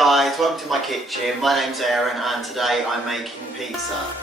guys, welcome to my kitchen. My name's Aaron and today I'm making pizza.